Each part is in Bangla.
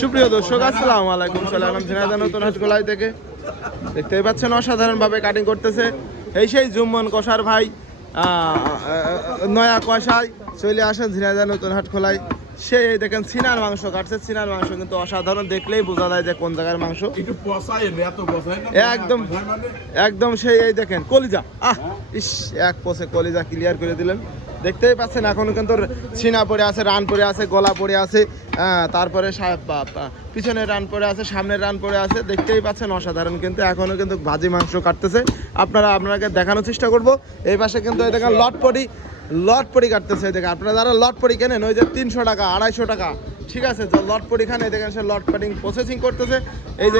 সুপ্রিয় দর্শক, আসসালামু আলাইকুম। সালাম ঝিনাইদহ নতুন হাটখোলাই থেকে দেখতেই পাচ্ছেন অসাধারণভাবে কাটিং করতেছে এই সেই জুম্মন কষার ভাই নয়া কষাই। চলে আসেন ঝিনাইদহ নতুন হাটখোলাই। সেই দেখেন সিনার মাংস কাটছে। সিনার মাংস কিন্তু অসাধারণ, দেখলেই বোঝা যায় যে কোন জায়গার মাংস। একদম একদম সেই এই দেখেন কলিজা, ইস এক পোষে কলিজা ক্লিয়ার করে দিলেন। দেখতেই পাচ্ছেন এখনো কিন্তু ছিনা পড়ে আছে, রান পড়ে আছে, গলা পড়ে আছে, তারপরে পিছনের রান পড়ে আছে, সামনের রান পড়ে আছে। দেখতেই পাচ্ছেন অসাধারণ, কিন্তু এখনো কিন্তু ভাজি মাংস কাটতেছে। আপনাকে দেখানোর চেষ্টা করব। এই পাশে কিন্তু এই দেখেন লটপটি কাটতেছে। দেখেন আপনারা যারা লটপটি কেনেন, ওই যে 300 টাকা 250 টাকা, ঠিক আছে, লটপটি খান। এই দেখেন সে লটপটিং প্রসেসিং করতেছে। এই যে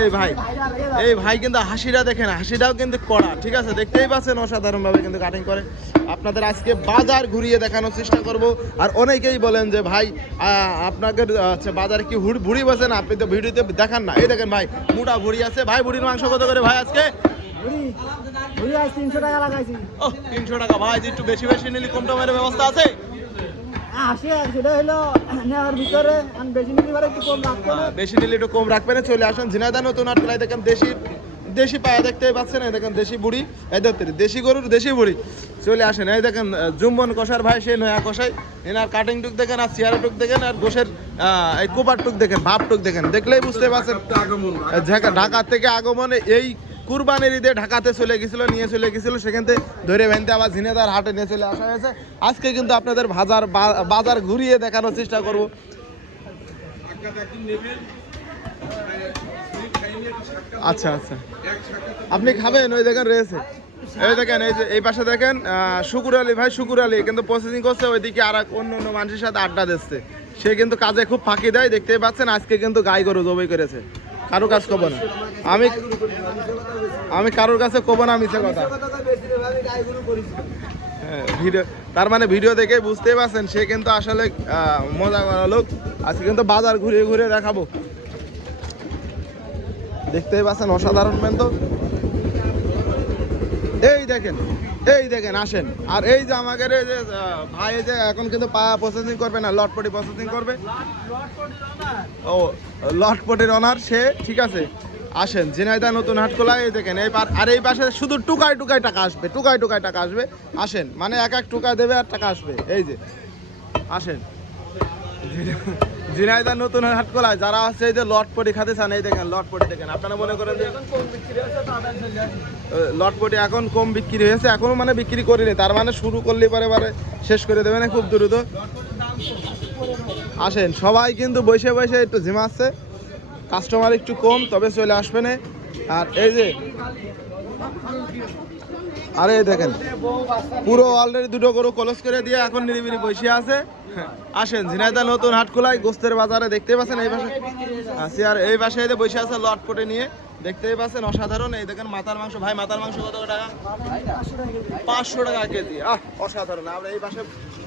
এই ভাই কিন্তু হাসিটা দেখেন, হাসিটাও কিন্তু কড়া, ঠিক আছে, দেখতেই পাচ্ছেন অসাধারণভাবে কিন্তু কাটিং করে। আপনাদের আজকে বাজার ঘুরিয়ে দেখানোর চেষ্টা করব। আর অনেকেই বলেন যে ভাই আপনাদের বাজারে কি ভুড়ি বসেন, আপনি তো ভিডিওতে দেখান না। এই দেখেন ভাই মোটা ভুড়ি আছে। ভাই ভুড়ির মাংস কত করে ভাই আজকে? 300 টাকা লাগাইছি। 300 টাকা। ভাই একটু বেশি নিলে কম দামের ব্যবস্থা আছে? সেটা হলো নেওয়ার ভিতরে বেশি নিলে একটু কম রাখবেন। চলে আসেন ঝিনাইদহ নতুন হাটখোলাই। দেখেন দেশি পায়া দেখতেই পাচ্ছেন। এই দেখেন দেশি বুড়ি, এই দেখতে দেশি গরুর দেশি বুড়ি। চলে আসেন। এই দেখেন জুম্বন কষার ভাই, সেই নয়া কষাই। এনার কাটিং টুক দেখেন, আর চেয়ার টুক দেখেন, আর গোশের এই কোপার টুক দেখেন, ভাব টুক দেখেন, দেখলেই বুঝতে পারছেন ঢাকা থেকে আগমনে। এই কুরবানির ঈদে ঢাকাতে নিয়ে চলে গেছিল, সেখান থেকে ধরে ভেনতে আবার ঝিনাইদহ হাটে নিয়ে চলে আসা হয়েছে। আজকে কিন্তু আপনাদের বাজার ঘুরিয়ে দেখানোর চেষ্টা করব। আচ্ছা আচ্ছা, আপনি খাবেন? ওই দেখেন রয়েছে, এই দেখেন এই যে এই পাশে দেখেন শুকুর আলী ভাই, শুকুর আলী কিন্তু প্রসেসিং করছে। ওইদিকে আর অন্য মানুষের সাথে আড্ডা দিচ্ছে। সে কিন্তু কাজে খুব ফাঁকি দেয়, দেখতেই পাচ্ছেন। আজকে কিন্তু গাই গরু জবাই করেছে। কারো কাজ করবো না, আমি কারোর কাছে কব না মিছে কথা। ভিডিও, তার মানে ভিডিও দেখে বুঝতেই পারছেন সে কিন্তু আসলে মজা করা লোক। আজকে কিন্তু বাজার ঘুরিয়ে দেখাবো। দেখতেই পাচ্ছেন অসাধারণ তো। এই দেখেন আসেন। আর এই যে আমাদের এই যে ভাই, এই যে এখন কিন্তু প্রসেসিং করবে না, লটপটি প্রসেসিং করবে। ও লটপটির অনার সে, ঠিক আছে। আসেন ঝিনাইদহ নতুন হাটখোলা। এই দেখেন এই পাশে শুধু টুকায় টাকা আসবে, টুকায় টাকা আসবে। আসেন, মানে এক টুকা দেবে আর টাকা আসবে। এই যে আসেন ঝিনাইদহ নতুন হাটখোলায় যারা আছে এই যে লটপটি খাতে চান, এই দেখেন লটপটি দেখেন। আপনারা মনে করেন যে লটপটি এখন কম বিক্রি হয়েছে, এখনো মানে বিক্রি করিনি, তার মানে শুরু করলে পরে শেষ করে দেবে না খুব দ্রুত। আসেন, সবাই কিন্তু বসে একটু ঝিমাচ্ছে, কাস্টমার একটু কম, তবে চলে আসবেন। আর এই যে আরে দেখেন পুরো অলরেডি দুটো গরু কলস করে দিয়ে এখন নিরিবিলি বসে আছে। আসেন ঝিনাইদহ নতুন হাটখোলাই গোস্তের বাজারে, দেখতেই পাচ্ছেন এই পাশে আছি, আর এই পাশে বসে আছে লটপটে নিয়ে, দেখতেই পাচ্ছেন অসাধারণ। এই দেখেন মাথার মাংস। ভাই মাথার মাংস কত টাকা? 500 টাকা কেজি। অসাধারণ। আমরা এই পাশে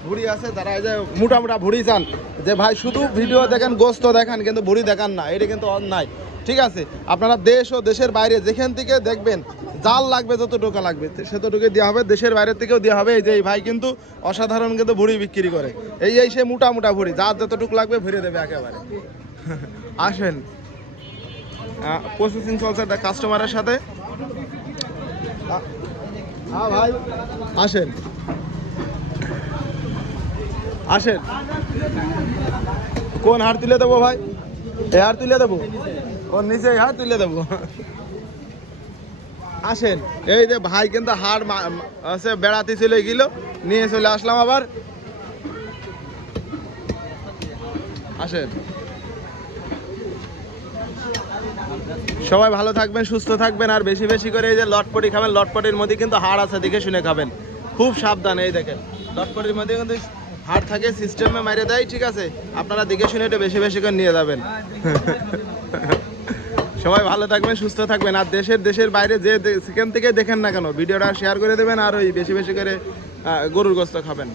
ভুড়ি আছে, যারা এই যে মোটা ভুড়ি চান, যে ভাই শুধু ভিডিও দেখেন, গোস্ত দেখান, কিন্তু ভুড়ি দেখান না, এটা কিন্তু অন্যায়, ঠিক আছে। আপনারা দেশ ও দেশের বাইরে যেখান থেকে দেখবেন, জাল লাগবে যতটুকু লাগবে সেতটুকু দেওয়া হবে, দেশের বাইরের থেকেও দেওয়া হবে। এই যে এই ভাই কিন্তু অসাধারণ কিন্তু ভুড়ি বিক্রি করে। এই সে মোটা ভুড়ি, যার যতটুকু লাগবে ভরে দেবে একেবারে। আসেন, প্রসেসিং চলছে কাস্টমারের সাথে। ভাই আসেন কোন হাড় তুলে দেবো ভাই? এই হাড় তুলে দেবো, ওর নিচে হাড় তুলে দেবো। আসেন, এই যে ভাই কিন্তু হাড় আছে বেড়াতে চলে গেল, নিয়ে চলে আসলাম আবার। আসেন, সবাই ভালো থাকবেন, সুস্থ থাকবেন, আর বেশি করে এই যে লটপটি খাবেন। লটপটির মধ্যে কিন্তু হাড় আছে, দেখে শুনে খাবেন, খুব সাবধান। এই দেখেন লটপটির মধ্যে কিন্তু হাড় থাকে, সিস্টেমে মেরে দেয়, ঠিক আছে। আপনারা দেখে শুনে এটা বেশি করে নিয়ে যাবেন। সবাই ভালো থাকবেন, সুস্থ থাকবেন, আর দেশের বাইরে যে সেখান থেকে দেখেন না কেন, ভিডিওটা শেয়ার করে দেবেন, আর ওই বেশি করে গরুর গোস্ত খাবেন।